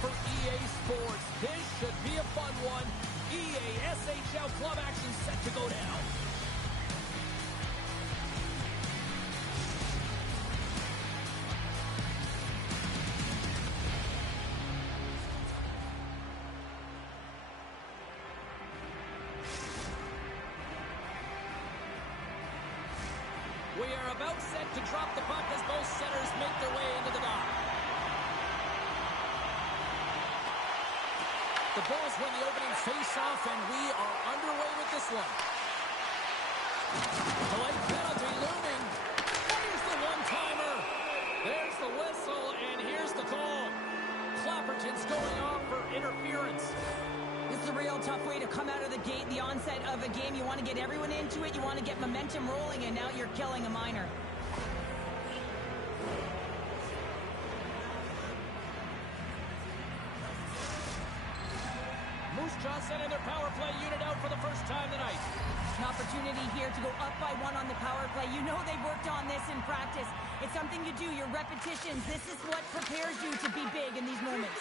For EA Sports. This should be a fun one. EA SHL club action set to go down. We are about set to drop the puck as both centers make their way into the dock. The Bulls win the opening face-off, and we are underway with this one. Delayed penalty looming. Here's the one-timer. There's the whistle, and here's the call. Clapperton's going off for interference. This is a real tough way to come out of the gate, the onset of a game. You want to get everyone into it. You want to get momentum rolling, and now you're killing a minor. Johnson and their power play unit out for the first time tonight. An opportunity here to go up by one on the power play. You know they've worked on this in practice. It's something you do, your repetitions. This is what prepares you to be big in these moments.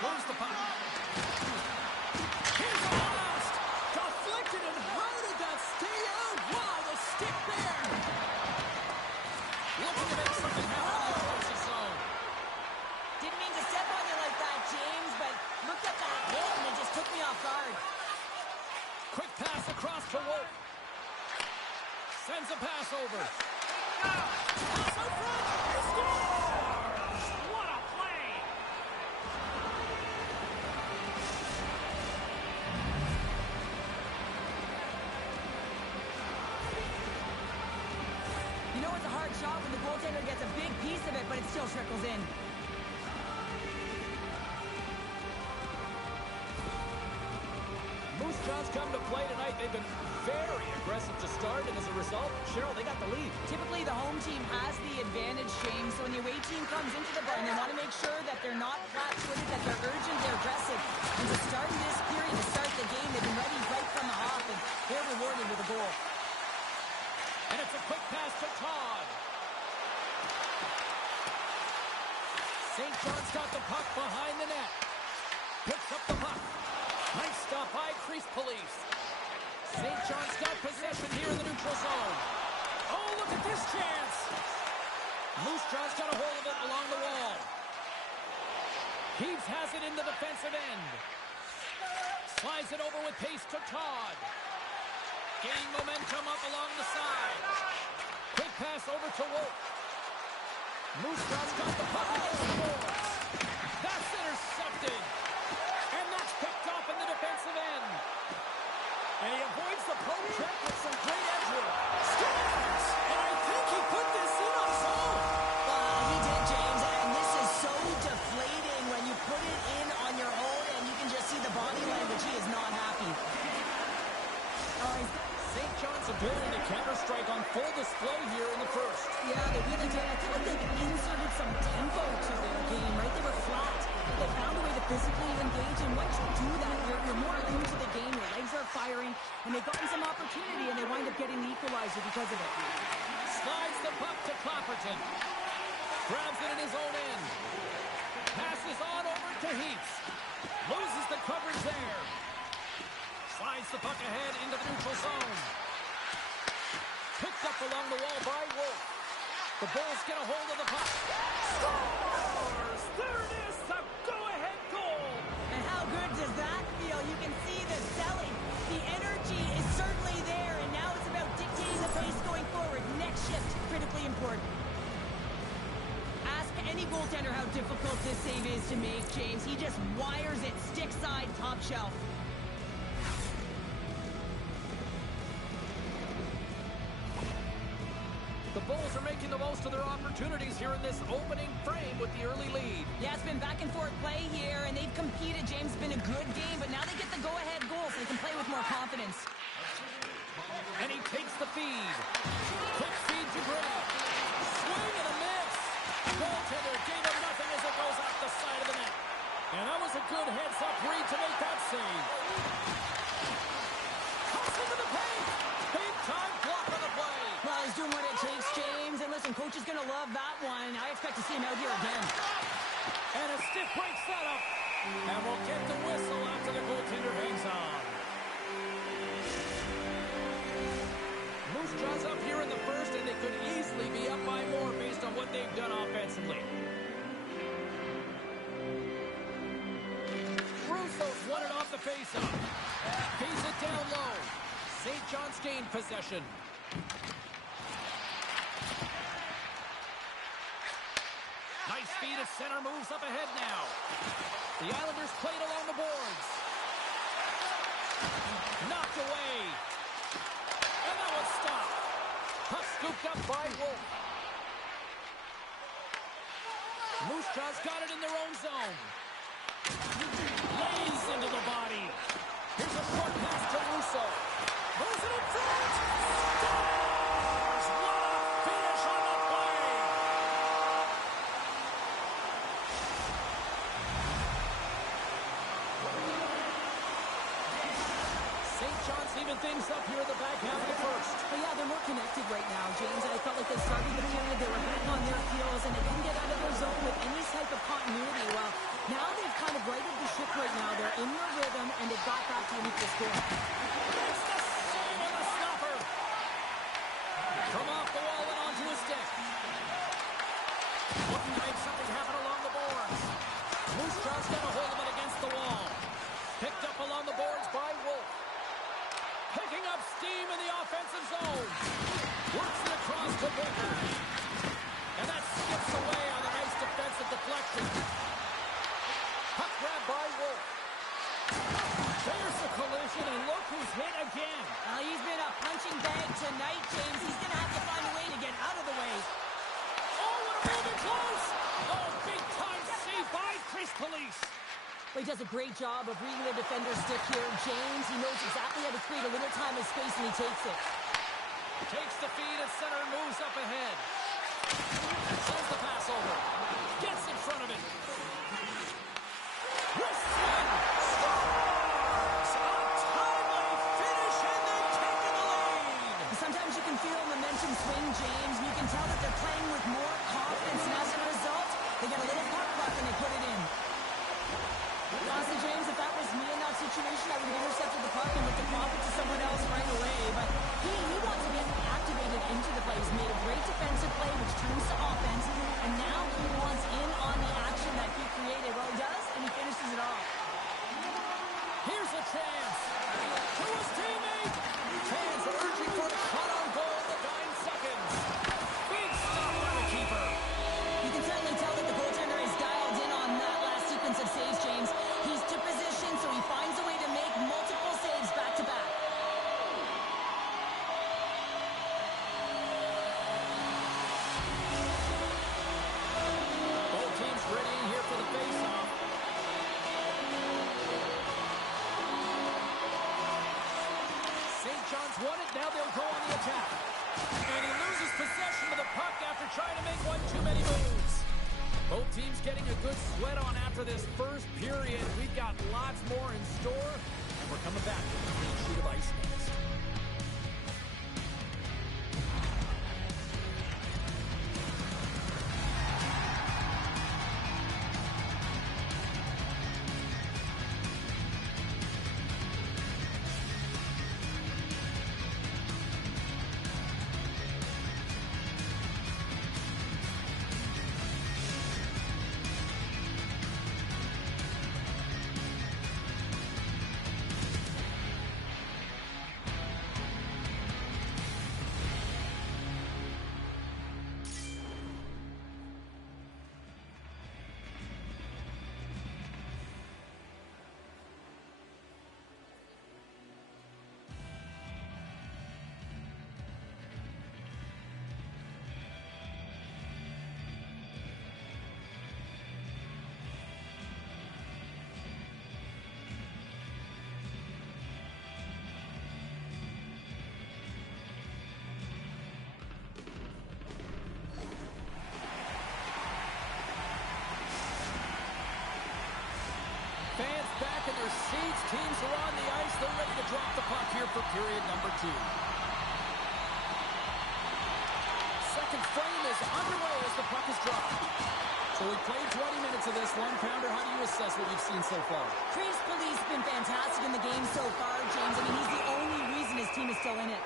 Where's the puck? Here's a blast! Deflected and how did that stay out? Wow, the stick there! Looking to make something happen in the offensive zone. Didn't mean to step on you like that, James, but look at that hit and it just took me off guard. Quick pass across to Wolf. Sends a pass over. Pass out front. He scores! What a play! You know it's a hard shot when the goaltender gets a big piece of it, but it still trickles in. Moose Jaws come to play tonight. They've been very aggressive to start, and as a result, Cheryl, they got the lead. Typically, the home team has the advantage, James. So when the away team comes into the barn, they want to make sure that they're not flat-footed, that they're urgent, they're aggressive. And to start in this period, to start the game, they've been ready right from the hop, and they're rewarded with a goal. And it's a quick pass to Todd. St. John's got the puck behind the net. Picks up the puck. Nice stop by Crease Police. St. John's got possession here in the neutral zone. Oh, look at this chance. Moose Jaw's got a hold of it along the wall. Heaves has it in the defensive end. Slides it over with pace to Todd. Gaining momentum up along the side. Quick pass over to Wolf. Moose Jaw's got the puck and scores. That's intercepted. And that's picked off in the defensive end. And he avoids the poke check with some great edge work. Scores! And I think he put this in on his own. He did, James, and this is so deflating when you put it in on your own and you can just see the body language. He is not happy. St. John's ability to counter-strike on full display here in the first. Yeah, they really did. I feel like they've inserted some tempo to their game, right? They were flat. They found a way to physically engage, and once you do that, you're more into the game. Your legs are firing, and they've gotten some opportunity, and they wind up getting the equalizer because of it. Slides the puck to Clapperton. Grabs it in his own end. Passes on over to Heaps. Loses the coverage there. Slides the puck ahead into the neutral zone. Picked up along the wall by Wolf. The Bulls get a hold of the puck. Scores! There it is, the go-ahead goal! And how good does that feel? You can see the selling. The energy is certainly there, and now it's about dictating the pace going forward. Next shift, critically important. Ask any goaltender how difficult this save is to make, James. He just wires it stick side, top shelf. The Bulls are making making the most of their opportunities here in this opening frame with the early lead. Yeah, it's been back and forth play here, and they've competed. James, it's been a good game, but now they get the go-ahead goal, so they can play with more confidence. And he takes the feed. Quick feed to Gray. Swing and a miss. Goaltender gave him nothing as it goes off the side of the net. And that was a good heads-up read to make that save. Toss into the paint. Big-time block on the play. Well, he's doing what it takes, James. And listen, coach is going to love that one. I expect to see him out here again. And a stiff break setup. And we'll get the whistle after the goaltender hangs on. Moose Jaws up here in the first, and they could easily be up by more based on what they've done offensively. Russo's won it off the faceoff. Feeds it down low. St. John's gained possession. Nice feed at center, moves up ahead now. The Islanders played along the boards. Knocked away. And that was stopped. Puck scooped up by Wolf. Moose Jaws got it in their own zone. Lays into the body. Here's a short pass to Russo. Moves it in front. Scores! What a finish on the play! St. John's even things up here in the back half of the first. But yeah, they're more connected right now, James. I felt like they started the period, they were back on their heels, and they couldn't get out of their zone with any type of continuity. Well, now they've kind of righted the ship right now. They're in their rhythm, and they've got back to an equal score. It's the save on the stopper. From off the wall and onto his stick. Looking to make something happen along the boards. Moose Jaws got a hold of it against the wall. Picked up along the boards by Wolf. Picking up steam in the offensive zone. Works it across to Booker. And that skips away on a nice defensive deflection. Puck grab by Wolf. There's the collision, and look who's hit again. Well, he's been a punching bag tonight, James. He's going to have to find a way to get out of the way. Oh, what a moving close! Oh, big-time save by Chris Police. Well, he does a great job of reading the defender's stick here. James, he knows exactly how to create a little time and space, and he takes it. Takes the feed at center and moves up ahead. Sends the pass over. Gets in front of it. Wrist swing. Scores! A timely finish, and they've taken the lead. Sometimes you can feel momentum swing, James, and you can tell that they're playing with more confidence, and as a result, they get a little puck luck and they put it in. Honestly, James, if that was me in that situation, I would have intercepted the puck and looked to pop it to someone else right away. But he wants to get activated into the play. He's made a great defensive play, which turns to offense. And now he wants in on the action that he created. Well, he does, and he finishes it off. Here's a chance. To his teammate. Fans are urging for a shot on goal in the 9 seconds. Big stop by the keeper. You can certainly tell that the goaltender is dialed in on that last sequence of saves, James. He's to position, so he finds a way to make multiple saves back-to-back. Both teams readying here for the face-off. St. John's won it, now they'll go on the attack. And he loses possession of the puck after trying to make one too many moves. Both teams getting a good sweat on after this first period. We've got lots more in store, and we're coming back with a clean sheet of ice next. their seats. Teams are on the ice. They're ready to drop the puck here for period number 2. Second frame is underway as the puck is dropped. So we played 20 minutes of this one. Pounder, how do you assess what you've seen so far? Chris Police's been fantastic in the game so far, James. I mean, he's the only reason his team is still in it.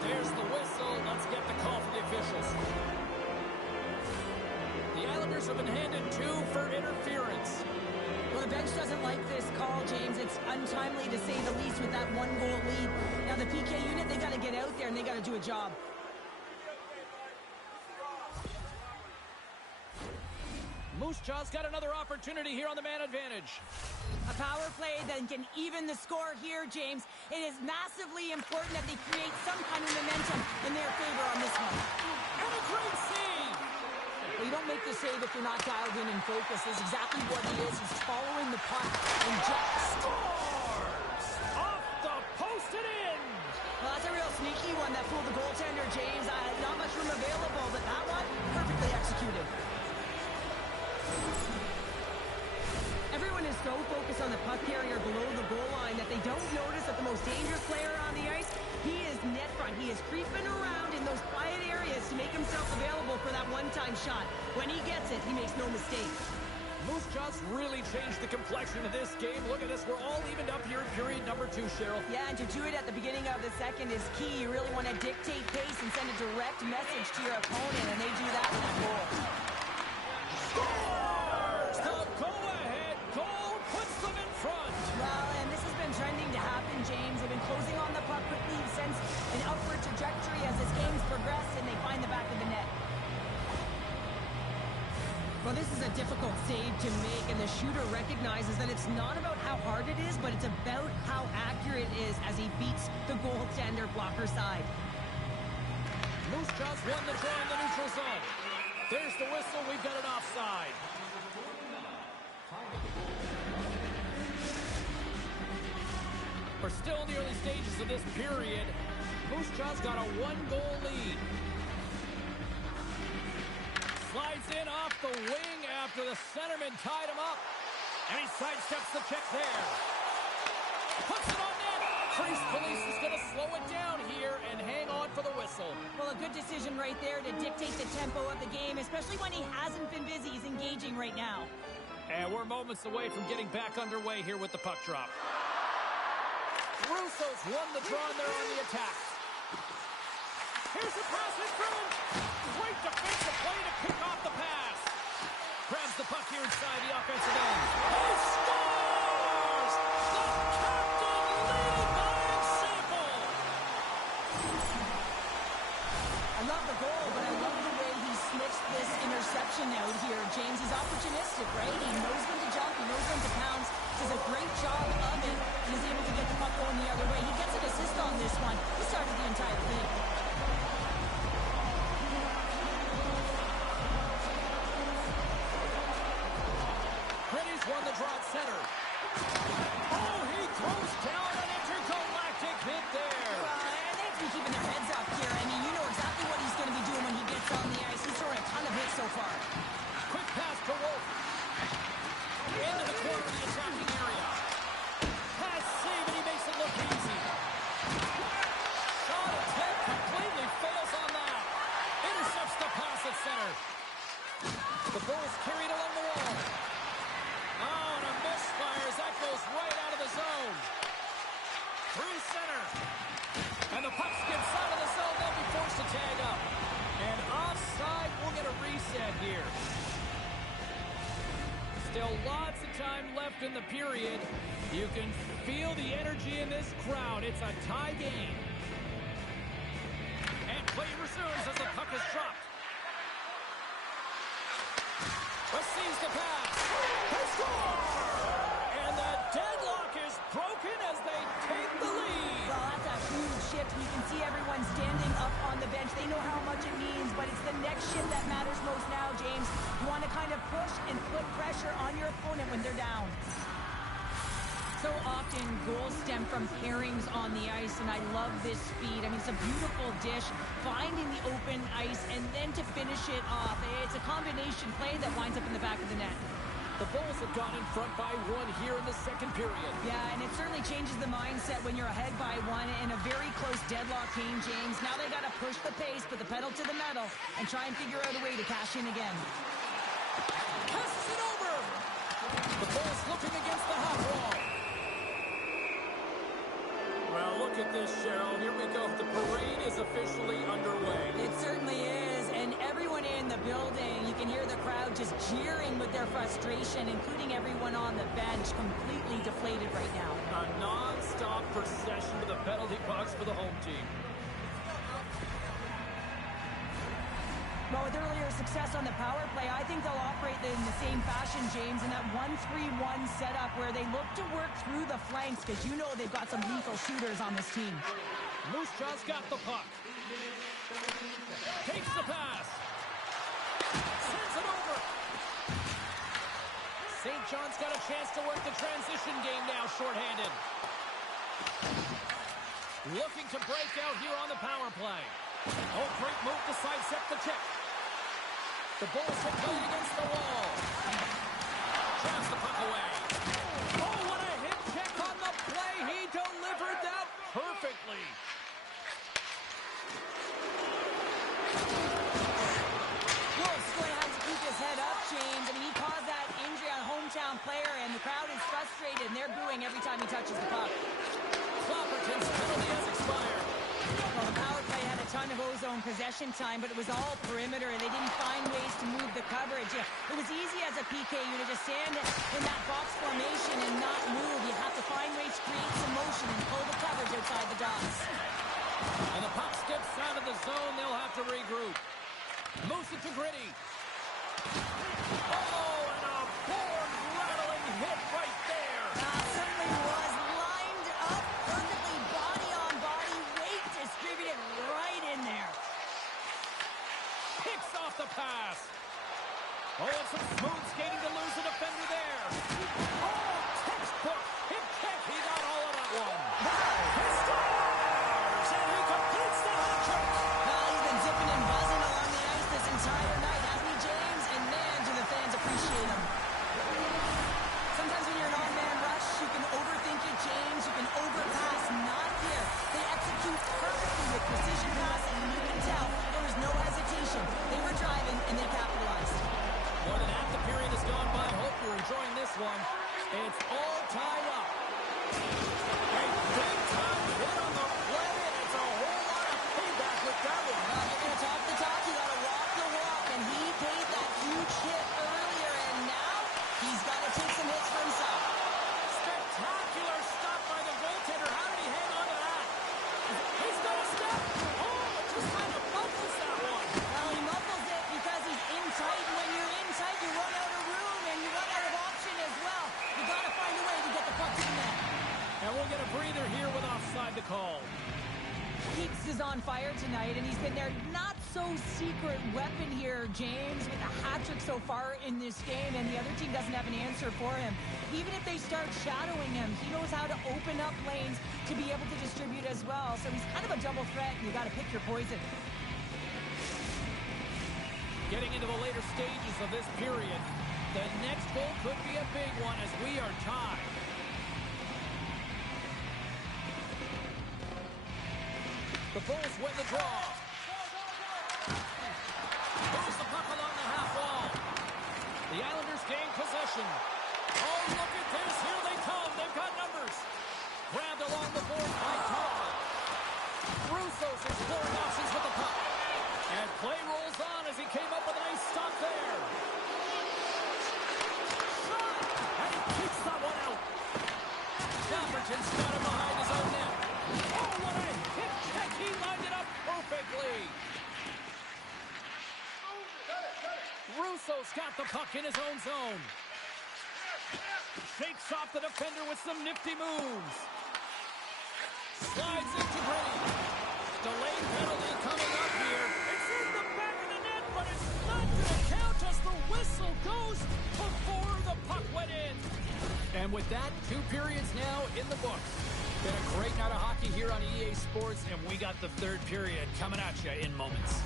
There's the whistle. Let's get the call from the officials. The Islanders have been handed 2 for interference. Well, the bench doesn't like this call, James. It's untimely to say the least with that 1-goal lead. Now, the PK unit, they got to get out there and they got to do a job. Moose Jaw's got another opportunity here on the man advantage. A power play that can even the score here, James. It is massively important that they create some kind of momentum in their favor on this one. And a great save! Well, you don't make the save if you're not dialed in and focused. That's exactly what he is. He's following the puck and just scores! Off the post and in! Well, that's a real sneaky one that fooled the goaltender, James. Not much room available, but that one, perfectly executed. Everyone is so focused on the puck carrier below the goal line that they don't notice that the most dangerous player on the ice, he is net front. He is creeping around in those quiet areas to make himself available for that one-time shot. When he gets it, he makes no mistake. Moose Jaw's really changed the complexion of this game. Look at this. We're all evened up here in period number 2, Cheryl. Yeah, and to do it at the beginning of the second is key. You really want to dictate pace and send a direct message to your opponent, and they do that with that goal. Scores! The go-ahead goal puts them in front. Well, and this has been trending to happen, James. They've been closing on the puck quickly since an upward trajectory as this game's progressed, and they find the back of the net. Well, this is a difficult save to make, and the shooter recognizes that it's not about how hard it is, but it's about how accurate it is as he beats the goaltender blocker side. Moose Jaw's won the draw in the neutral zone. There's the whistle. We've got an offside. We're still in the early stages of this period. Moose Jaw's got a 1-goal lead. Slides in off the wing after the centerman tied him up. And he sidesteps the check there. Puts it on net. Priest Police is going to slow it down here and hang on for the whistle. Well, a good decision right there to dictate the tempo of the game, especially when he hasn't been busy. He's engaging right now. And we're moments away from getting back underway here with the puck drop. Russo's won the draw and they're on the attack. Here's the pass in front. Great defensive play to pick off the pass. Grabs the puck here inside the offensive end. He scores! The captain leading by example. I love the goal, but I love the way he snitched this interception out here, James. He's opportunistic, right? He knows when to jump, he knows when to pounce. Does a great job of it, and is able to get the puck going the other way. He gets an assist on this one. He started the entire thing. Pretty's won the draw at center. Oh, he throws down an intergalactic hit there. And they have to be keeping their heads up here. I mean, you know exactly what he's going to be doing when he gets on the ice. He's throwing a ton of hits so far. Quick pass to Wolf. Into the corner of the attacking area. Pass save, and he makes it look easy. Shot attempt completely fails on that. Intercepts the pass at center. The ball's carried along the wall. Oh, and a misfire as that goes right out of the zone. Through center. And the puck skips out of the zone. They'll be forced to tag up. And offside, we'll get a reset here. Still lots of time left in the period. You can feel the energy in this crowd. It's a tie game. And play resumes as the puck is dropped. Receives the pass. They score! And the deadlock is broken as they take the lead. Well, that's a huge shift. You can see everyone standing up on the bench. They know how much it means, but it's the next shift that matters most now, James. You want to kind of push and put pressure on your opponent when they're down. So often, goals stem from pairings on the ice, and I love this speed. I mean, it's a beautiful dish, finding the open ice, and then to finish it off. It's a combination play that winds up in the back of the net. The Bulls have gone in front by 1 here in the second period. Yeah, and it certainly changes the mindset when you're ahead by 1 in a very close deadlock game, James. Now they got to push the pace, put the pedal to the metal, and try and figure out a way to cash in again. Passes it over. The Bulls looking against the half wall. Well, look at this, Cheryl. Here we go. The parade is officially underway. It certainly is, and everyone in the building, you can hear the crowd just jeering with their frustration, including everyone on the bench, completely deflated right now. A non-stop procession to the penalty box for the home team. Well, with earlier success on the power play, I think they'll operate in the same fashion, James, in that 1-3-1 setup where they look to work through the flanks because you know they've got some lethal shooters on this team. Moose Jaw's got the puck. Takes the pass. Sends it over. St. John's got a chance to work the transition game now, shorthanded. Looking to break out here on the power play. Oh, great move to sidestep the check. The Bulls have played against the wall. Drives the puck away. Oh, what a hit check on the play. He delivered that perfectly. Wolf's going to have to keep his head up, James. I mean, he caused that injury on a hometown player, and the crowd is frustrated, and they're booing every time he touches the puck. Clapperton's penalty has expired. Well, the power play had a ton of ozone possession time, but it was all perimeter, and they didn't find ways to move the coverage. It was easy as a PKU to just stand in that box formation and not move. You have to find ways to create some motion and pull the coverage outside the dots. And the puck skips out of the zone. They'll have to regroup. Moves it to Gritty. Oh, and a board-rattling hit right there. Certainly was lined up perfectly, body-on-body, weight distributed right in there. Picks off the pass. Oh, and some smooth skating to lose the defender there. Oh, textbook hit kick. He got all of that one. He scores, and he completes the hat trick. Well, he's been zipping and buzzing along the ice this entire night, hasn't he, James? And man, do the fans appreciate him. Sometimes when you're an on-man rush, you can overthink it, James. You can overpass. Not here. They execute perfectly with precision passing, and you can tell there was no hesitation. They were driving, and they capitalized. More than half the period has gone by. Hope you're enjoying this one. It's all tied up. A big-time hit on the play, and it's a whole lot of payback with that one. Well, you're going to talk the talk, you got to walk the walk, and he paid that huge hit earlier, and now he's got to take some hits for himself. Spectacular stop by the goaltender. How did he hang on to that? He's got a step. Oh, it just kind of muffles that one. Well, he muffles it because he's in tight, and when you're in tight, you run out of room, and you run out of option as well. You got to find a way to get the puck to the net. And we'll get a breather here with offside to call. Keeps is on fire tonight, and he's been their not-so-secret weapon here, James, with a hat-trick so far in this game, and the other team doesn't have an answer for him. Even if they start shadowing him, he knows how to open up lanes to be able to distribute as well. So he's kind of a double threat, and you got to pick your poison. Getting into the later stages of this period, the next goal could be a big one as we are tied. The Bulls win the draw. Moves the puck along the half wall. The Islanders gain possession. Oh, look at this. Here they come. They've got numbers. Grabbed along the board by Todd. Russo's exploring options with the puck. And play rolls on as he came up with a nice stop there. Shot! And he keeps that one out. Clapperton's got him behind his own net. Oh, what a hit check. He lined it up perfectly. Russo's got the puck in his own zone. Shakes off the defender with some nifty moves. Slides into Gritty. Delayed penalty coming up here. It's in the back of the net, but it's not going to count as the whistle goes before the puck went in. And with that, 2 periods now in the books. Been a great night of hockey here on EA Sports, and we got the 3rd period coming at you in moments.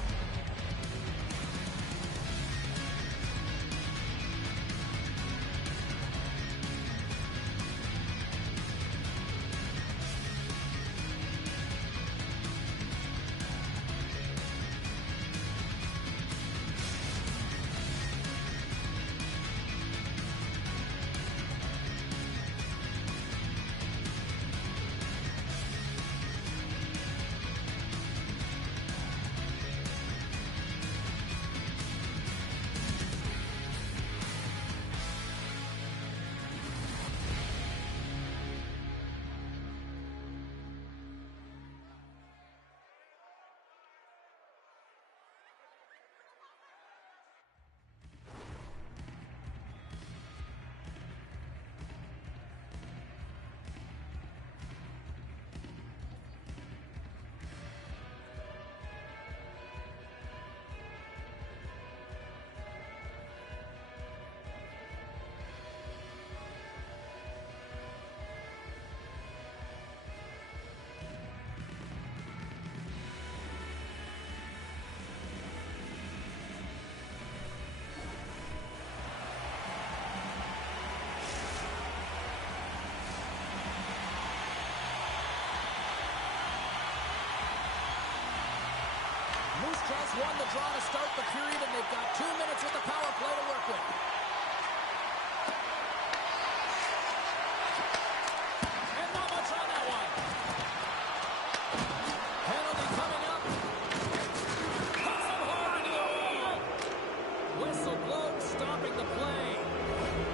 Moose Jaws won the draw to start the period, and they've got 2 minutes with the power play to work with. And not much on that one. Penalty coming up. Puts him hard into the wall. Whistle blown, stopping the play.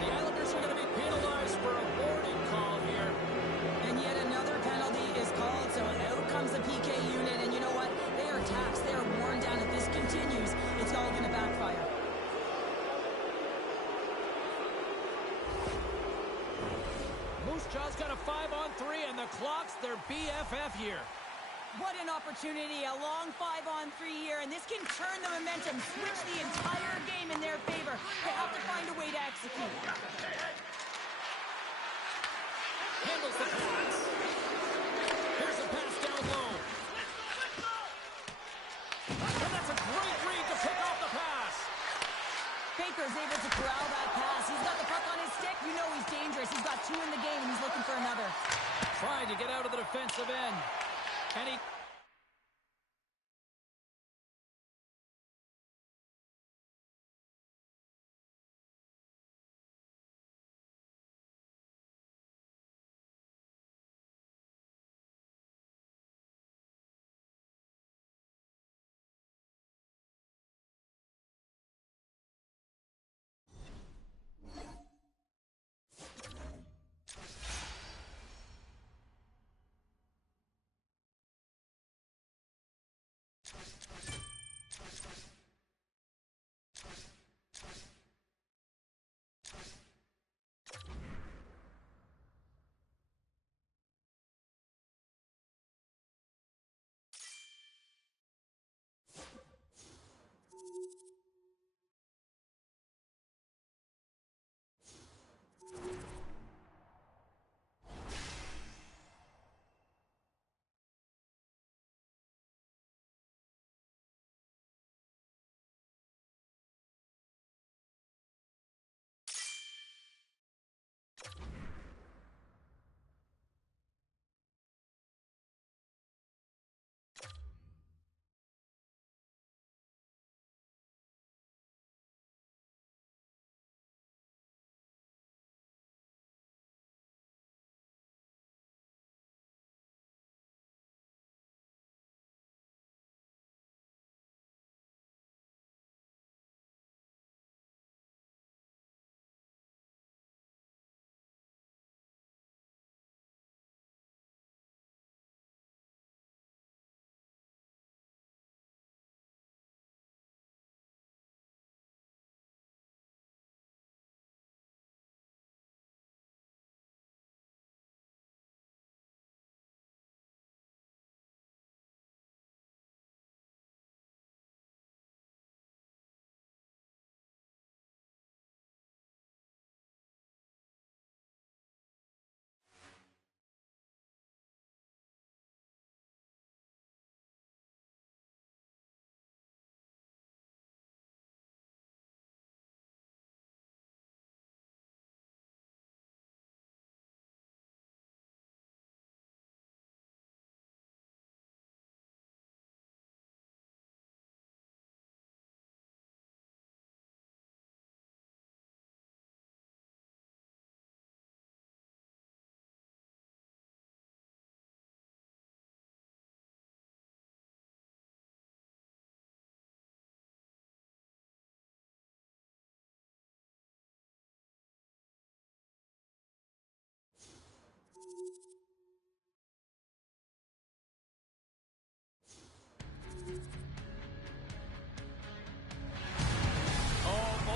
The Islanders are going to be penalized for a boarding call here. And yet another penalty is called, so out comes the PK unit, and you know what? They are taxed, they are worn down. If this continues, it's all going to backfire. Moose Jaw's got a 5-on-3, and the clock's their BFF here. What an opportunity, a long 5-on-3 here, and this can turn the momentum, switch the entire game in their favor. They have to find a way to execute. Handles the pass. Here's a pass down low. And that's a great read to pick off the pass. Baker's able to corral that pass. He's got the puck on his stick. You know he's dangerous. He's got 2 in the game, and he's looking for another. Trying to get out of the defensive end. And he...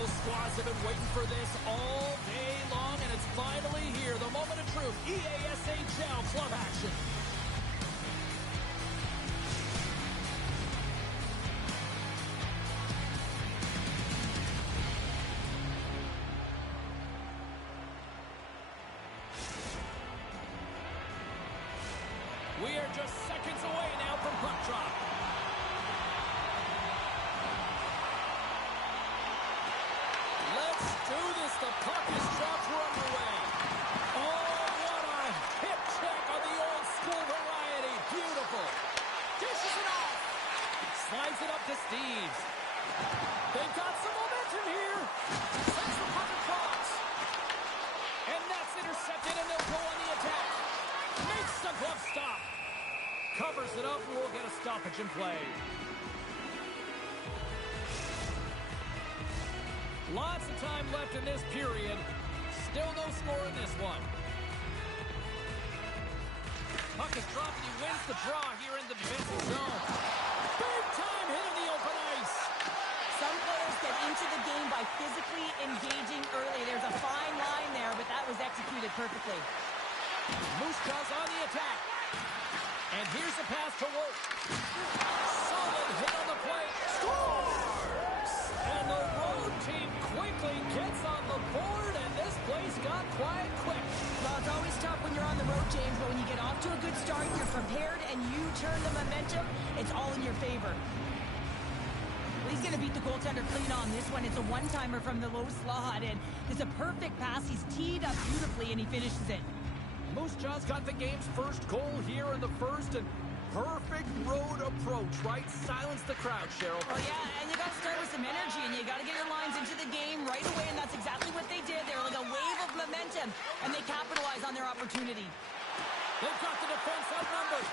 Squads have been waiting for this all day long, and it's finally here. The moment of truth. EASHL club action. We are just seconds away now from puck drop. Let's do this. The puck is dropped. We're underway. Oh, what a hip check on the old school variety. Beautiful. Dishes it off. Slides it up to Steves. They've got some momentum here. Sends the puck across. And that's intercepted, and they'll go on the attack. Makes the glove stop. Covers it up, and we'll get a stoppage in play. Lots of time left in this period. Still no score in this one. Puck is dropped, and he wins the draw here in the defensive zone. Big time hit in the open ice. Some players get into the game by physically engaging early. There's a fine line there, but that was executed perfectly. Moose Jaw's on the attack. And here's the pass to Wolf. Solid hit on the play. Scores! And the road team quickly gets on the board, and this place got quiet quick. Well, it's always tough when you're on the road, James, but when you get off to a good start, you're prepared, and you turn the momentum, it's all in your favor. Well, he's going to beat the goaltender clean on this one. It's a one-timer from the low slot, and it's a perfect pass. He's teed up beautifully, and he finishes it. Moose Jaw's got the game's first goal here in the first, and perfect road approach, right? Silence the crowd, Cheryl. Oh, yeah, and you got to start with some energy, and you got to get your lines into the game right away, and that's exactly what they did. They're like a wave of momentum, and they capitalize on their opportunity. They've got the defense outnumbered.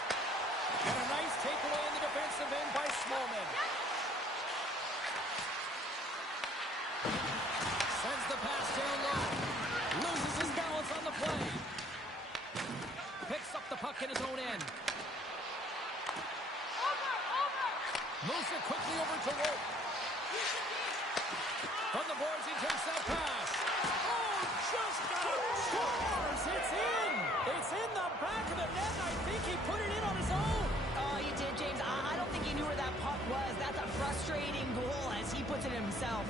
And a nice takeaway in the defensive end by Smallman. Sends the pass down low. Loses his balance on the play. Picks up the puck in his own end. Moves it quickly over to Wolf. From the boards, he takes that pass. Oh, just got it. Scores! It's in! It's in the back of the net. I think he put it in on his own. Oh, you did, James. I don't think he knew where that puck was. That's a frustrating goal as he puts it himself.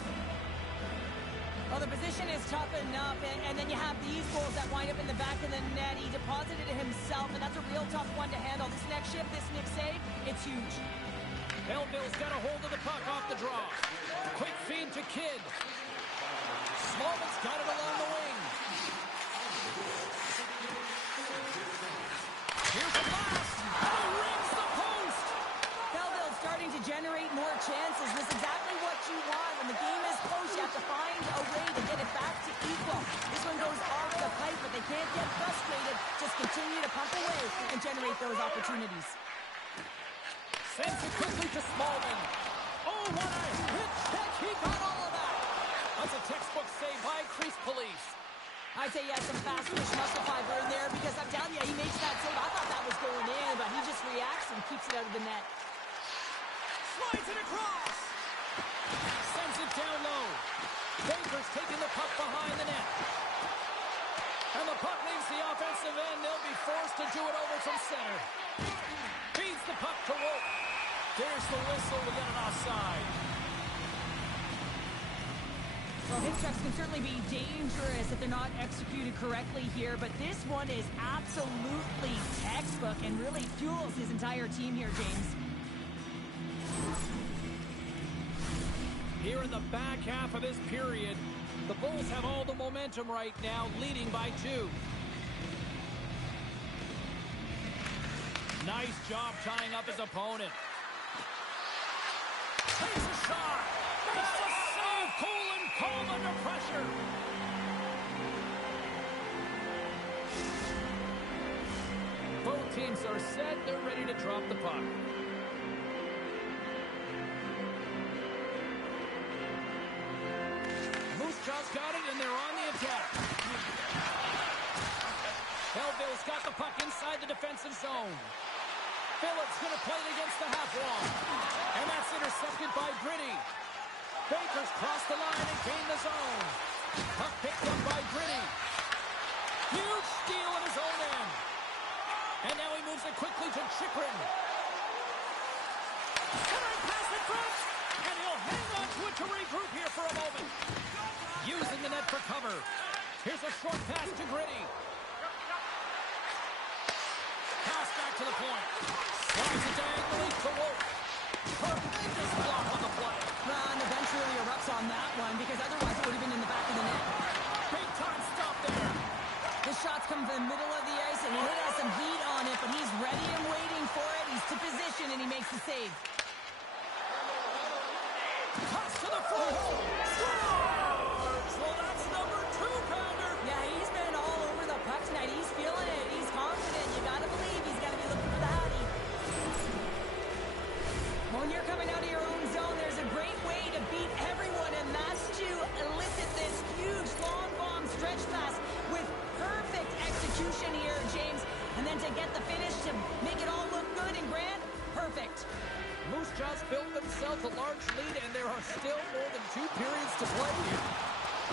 Well, the position is tough enough, and then you have these goals that wind up in the back of the net. He deposited it himself, and that's a real tough one to handle. This next shift, this next save, it's huge. Belleville's got a hold of the puck off the draw. Quick feed to Kidd. Smallman's got it along the wing. Here's a blast. He rings the post. Belleville's starting to generate more chances. This is exactly what you want. When the game is close, you have to find a way to get it back to equal. This one goes off the pipe, but they can't get frustrated. Just continue to pump away and generate those opportunities. Sends it quickly to Smallman. Oh, what a hit check. He got all of that. That's a textbook save by Crease Police. I'd say he has some fast twitch muscle fiber in there because I'm telling you, he makes that save. I thought that was going in, but he just reacts and keeps it out of the net. Slides it across. Sends it down low. Baker's taking the puck behind the net. And the puck leaves the offensive end. They'll be forced to do it over from center. Feeds the puck to Wolf. There's the whistle. We got an offside. Well, hit checks can certainly be dangerous if they're not executed correctly here, but this one is absolutely textbook and really fuels his entire team here, James. Here in the back half of this period, the Bulls have all the momentum right now, leading by 2. Nice job tying up his opponent. Takes a shot. Makes a save. Cool and calm under pressure. Both teams are set. They're ready to drop the puck. Moose Jaw's got it, and they're on the attack. Belleville's got the puck inside the defensive zone. Phillips going to play it against the half wall. And that's intercepted by Gritty. Baker's crossed the line and gained the zone. Puck picked up by Gritty. Huge steal in his own end. And now he moves it quickly to Chikrin. Centering pass in front. And he'll hang on to it to regroup here for a moment. Using the net for cover. Here's a short pass to Gritty. Pass back to the point. Slides it diagonally to Wolf. Tremendous block on the play. And the bench really erupts on that one because otherwise it would have been in the back of the net. Big time stop there. The shot's come from the middle of the ice and he has some heat on it, but he's ready and waiting for it. He's to position and he makes the save. Scores! Well, that's number 2-pounder. Yeah, he's been all over the puck tonight. He's feeling it. He's confident. You gotta believe he's gotta be looking for the howdy. When you're coming out of your own zone, there's a great way to beat everyone, and that's to elicit this huge long bomb stretch pass with perfect execution here, James. And then to get the finish to make it all look good and grand, perfect. Moose Jaws built themselves a large lead, and there are still more than 2 periods to play here.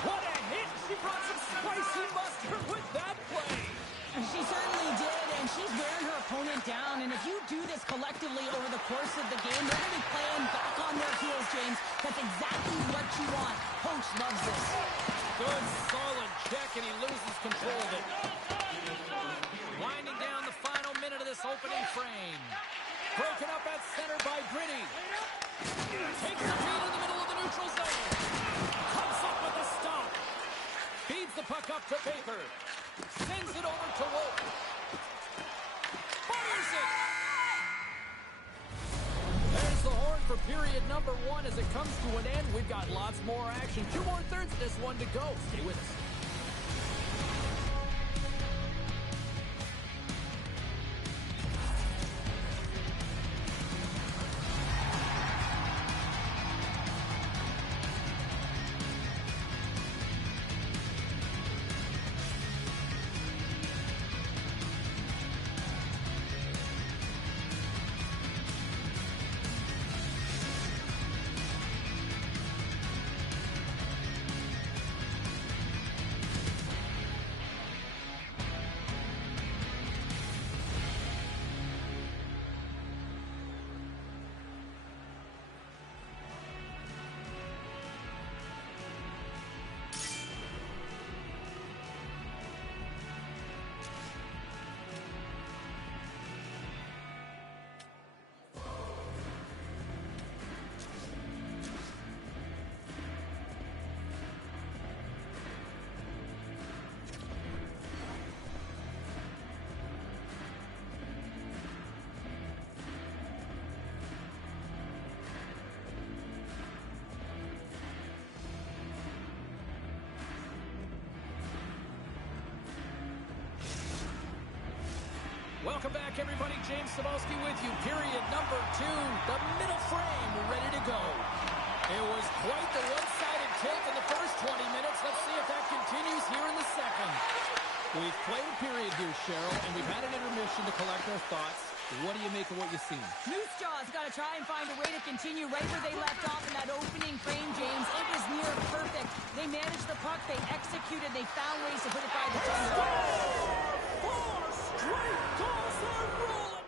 What a hit! She brought some spicy mustard with that play. She certainly did, and she's wearing her opponent down. And if you do this collectively over the course of the game, they're going to be playing back on their heels, James. That's exactly what you want. Coach loves this. Good, solid check, and he loses control of it. Winding down the final minute of this opening frame. Broken up at center by Gritty. Takes the feed in the middle of the neutral zone. Comes up with a stop. Feeds the puck up to Baker. Sends it over to Wolf. Fires it. There's the horn for period number 1 as it comes to an end. We've got lots more action. 2 more thirds of this one to go. Stay with us. Welcome back, everybody. James Cebulski with you. Period number 2. The middle frame ready to go. It was quite the one-sided tilt in the first 20 minutes. Let's see if that continues here in the second. We've played a period here, Cheryl, and we've had an intermission to collect our thoughts. What do you make of what you've seen? Moose Jaws got to try and find a way to continue right where they left off in that opening frame, James. It was near perfect. They managed the puck. They executed. They found ways to put it by the 10. 4 straight goals are rolling.